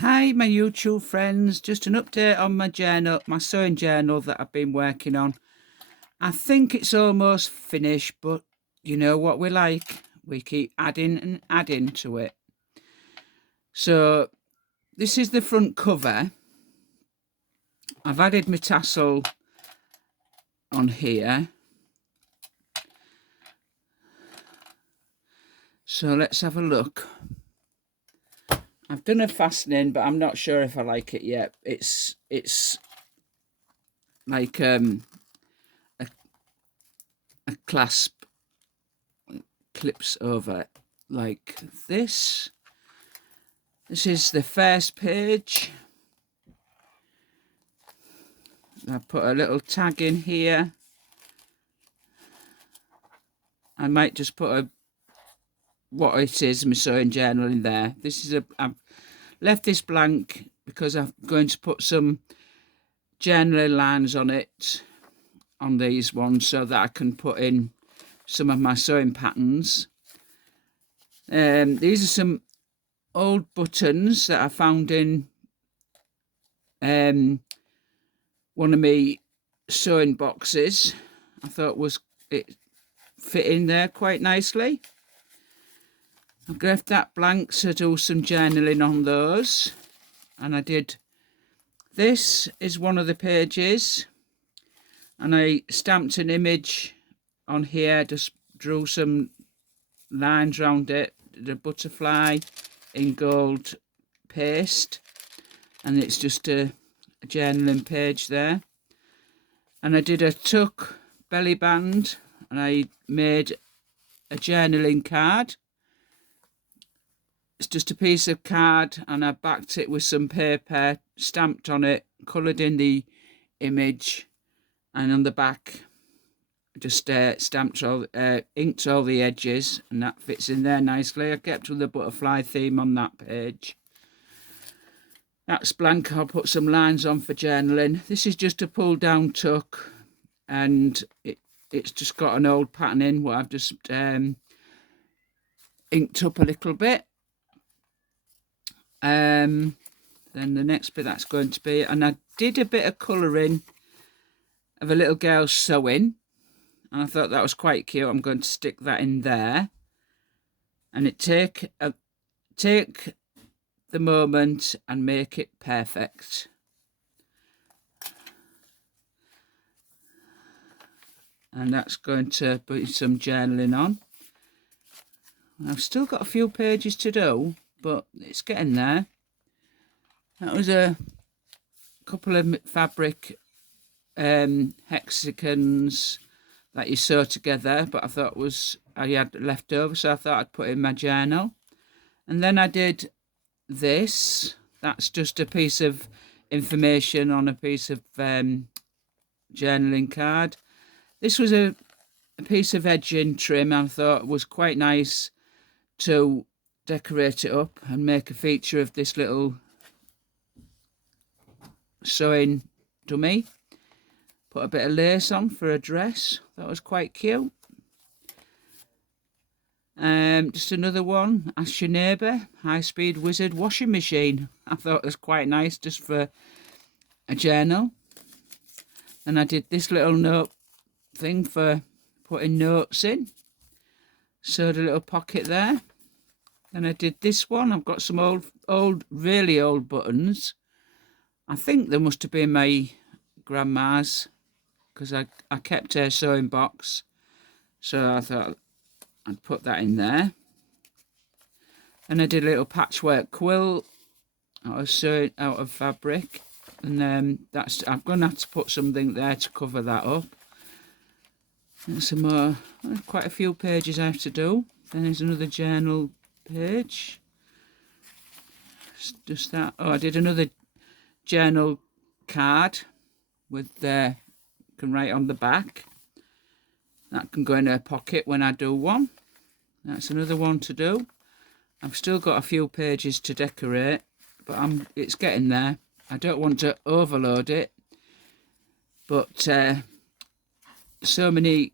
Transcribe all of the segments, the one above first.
Hi, my YouTube friends. Just an update on my journal, my sewing journal that I've been working on. I think it's almost finished, but you know what we like. We keep adding and adding to it. So this is the front cover. I've added my tassel on here. So let's have a look. I've done a fastening, but I'm not sure if I like it yet. It's like a clasp clips over like this. This is the first page. I put a little tag in here. I might just put what it is, my sewing journal in there. I've left this blank because I'm going to put some journaling lines on it, on these ones, so that I can put in some of my sewing patterns. These are some old buttons that I found in one of my sewing boxes. I thought it fit in there quite nicely. I've left that blank to do some journaling on those, and I did. This is one of the pages, and I stamped an image on here, just drew some lines around it, did a butterfly in gold paste, and it's just a journaling page there. And I did a tuck belly band, and I made a journaling card. It's just a piece of card, and I backed it with some paper, stamped on it, coloured in the image, and on the back just stamped inked all the edges, and that fits in there nicely. I kept with the butterfly theme on that page. That's blank. I'll put some lines on for journaling. This is just a pull down tuck, and it's just got an old pattern in what I've just inked up a little bit. Then the next bit that's going to be, and I did a bit of colouring of a little girl sewing, and I thought that was quite cute. I'm going to stick that in there, and take the moment and make it perfect. And that's going to put some journaling on. I've still got a few pages to do, but it's getting there. That was a couple of fabric hexagons that you sew together, but I thought I had left over, so I thought I'd put in my journal. And then I did this. That's just a piece of information on a piece of journaling card. This was a piece of edging trim I thought was quite nice to decorate it up and make a feature of this little sewing dummy. Put a bit of lace on for a dress. That was quite cute. Just another one. Ask Your Neighbour, High Speed Wizard washing machine. I thought it was quite nice just for a journal. And I did this little note thing for putting notes in. Sewed a little pocket there. Then I did this one. I've got some really old buttons. I think they must have been my grandma's, because I kept her sewing box. So I thought I'd put that in there. And I did a little patchwork quilt out of fabric, and I'm going to have to put something there to cover that up. And some more, quite a few pages I have to do. Then there's another journal page. Just that. Oh, I did another journal card with can write on the back. That can go in a pocket when I do one. That's another one to do. I've still got a few pages to decorate, but it's getting there. I don't want to overload it, but so many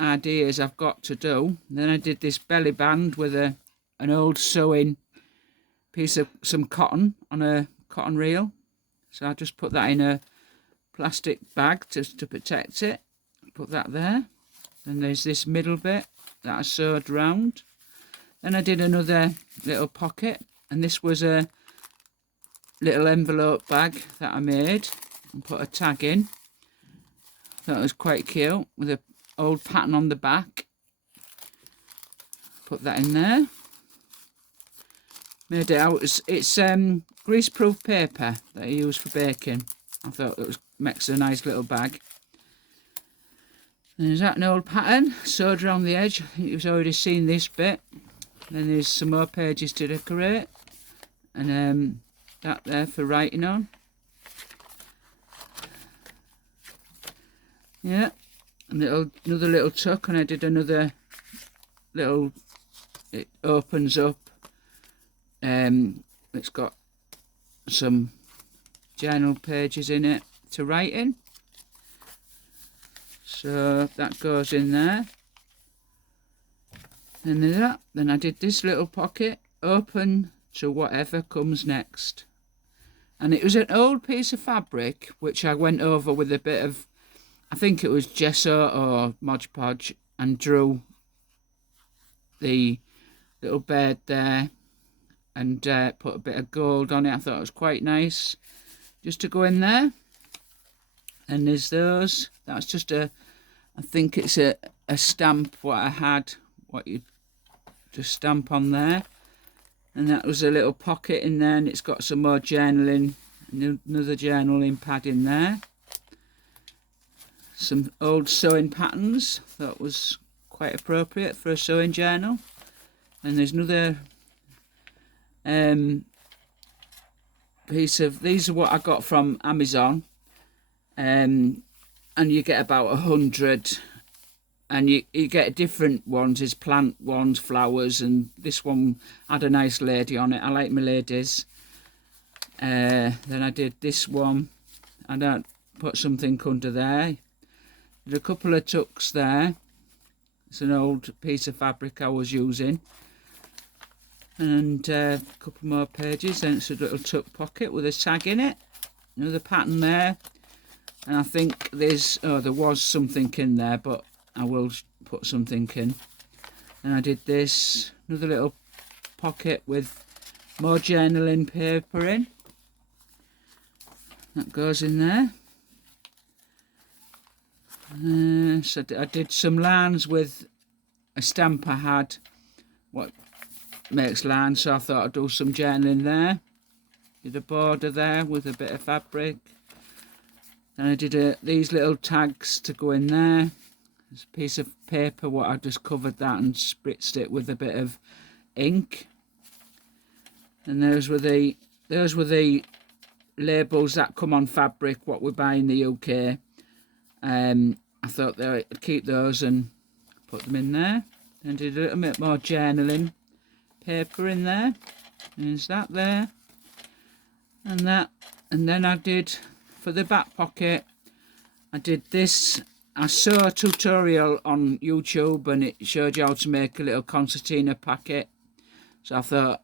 ideas I've got to do. And then I did this belly band with an old sewing piece of some cotton on a cotton reel. So I just put that in a plastic bag just to protect it. Put that there. Then there's this middle bit that I sewed round. Then I did another little pocket, and this was a little envelope bag that I made and put a tag in. Thought it was quite cute with an old pattern on the back. Put that in there. Made it out. It's greaseproof paper that I use for baking. I thought it makes a nice little bag. And there's that an old pattern sewed around the edge. I think you've already seen this bit. Then there's some more pages to decorate, and that there for writing on. Yeah, and another little tuck, and I did another little. It opens up. It's got some journal pages in it to write in. So that goes in there. And there's that. Then I did this little pocket open to whatever comes next. And it was an old piece of fabric which I went over with a bit of, I think it was gesso or Mod Podge, and drew the little bird there and put a bit of gold on it. I thought it was quite nice just to go in there. And there's those. That's just I think it's a stamp what I had, what you just stamp on there. And that was a little pocket in there, and it's got some more journaling, another journaling pad in there. Some old sewing patterns, that was quite appropriate for a sewing journal. And there's another piece of, these are what I got from Amazon, and you get about 100, and you get different ones. There's plant ones, flowers, and this one had a nice lady on it. I like my ladies. Then I did this one, and I put something under there. Did a couple of tucks there. It's an old piece of fabric I was using. And a couple more pages. Then it's a little tuck pocket with a tag in it. Another pattern there. And I think there was something in there, but I will put something in. And I did this, another little pocket with more journaling paper in. That goes in there. So I did some lines with a stamp I had, what makes lines, so I thought I'd do some journaling there. Did a border there with a bit of fabric. Then I did these little tags to go in there. There's a piece of paper what I just covered that and spritzed it with a bit of ink. And those were the labels that come on fabric what we buy in the UK. I thought I'd keep those and put them in there. And did a little bit more journaling paper in there. And there's that there. And that. And then I did, for the back pocket, I did this. I saw a tutorial on YouTube and it showed you how to make a little concertina packet. So I thought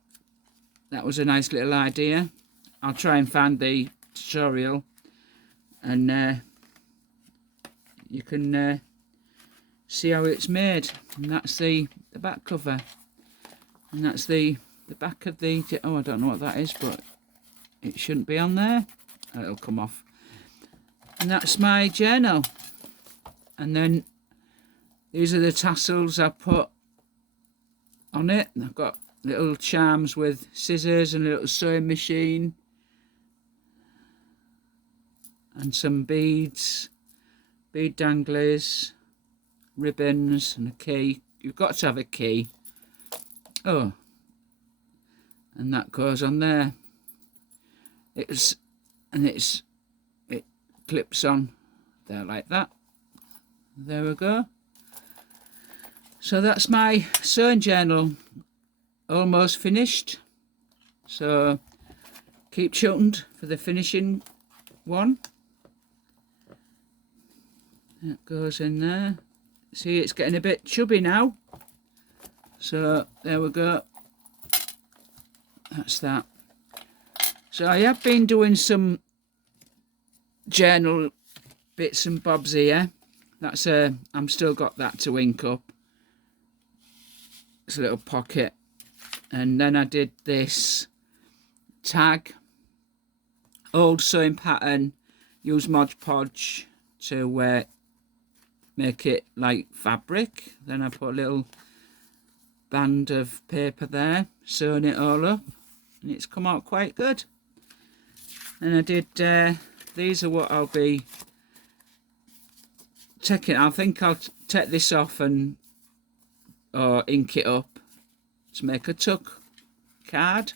that was a nice little idea. I'll try and find the tutorial, and you can see how it's made. And that's the back cover. And that's the back of the, oh, I don't know what that is, but it shouldn't be on there. It'll come off. And that's my journal. And then these are the tassels I put on it. I've got little charms with scissors and a little sewing machine. And some beads, bead danglers, ribbons and a key. You've got to have a key. Oh, and that goes on there. It clips on there like that. There we go. So that's my sewing journal almost finished. So keep tuned for the finishing one. That goes in there. See, it's getting a bit chubby now. So there we go. That's that. So I have been doing some journal bits and bobs here. That's I'm still got that to ink up. It's a little pocket. And then I did this tag, old sewing pattern, use Mod Podge to make it like fabric. Then I put a little band of paper there, sewing it all up, and it's come out quite good. And I did, these are what I'll be taking. I think I'll take this off and ink it up to make a tuck card,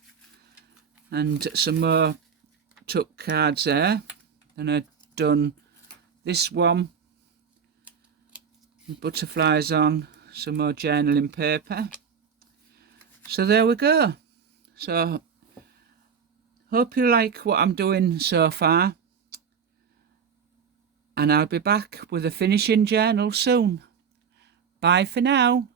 and some more tuck cards there. And I've done this one, butterflies on, some more journaling paper. So there we go. So hope you like what I'm doing so far, and I'll be back with a finishing journal soon. Bye for now.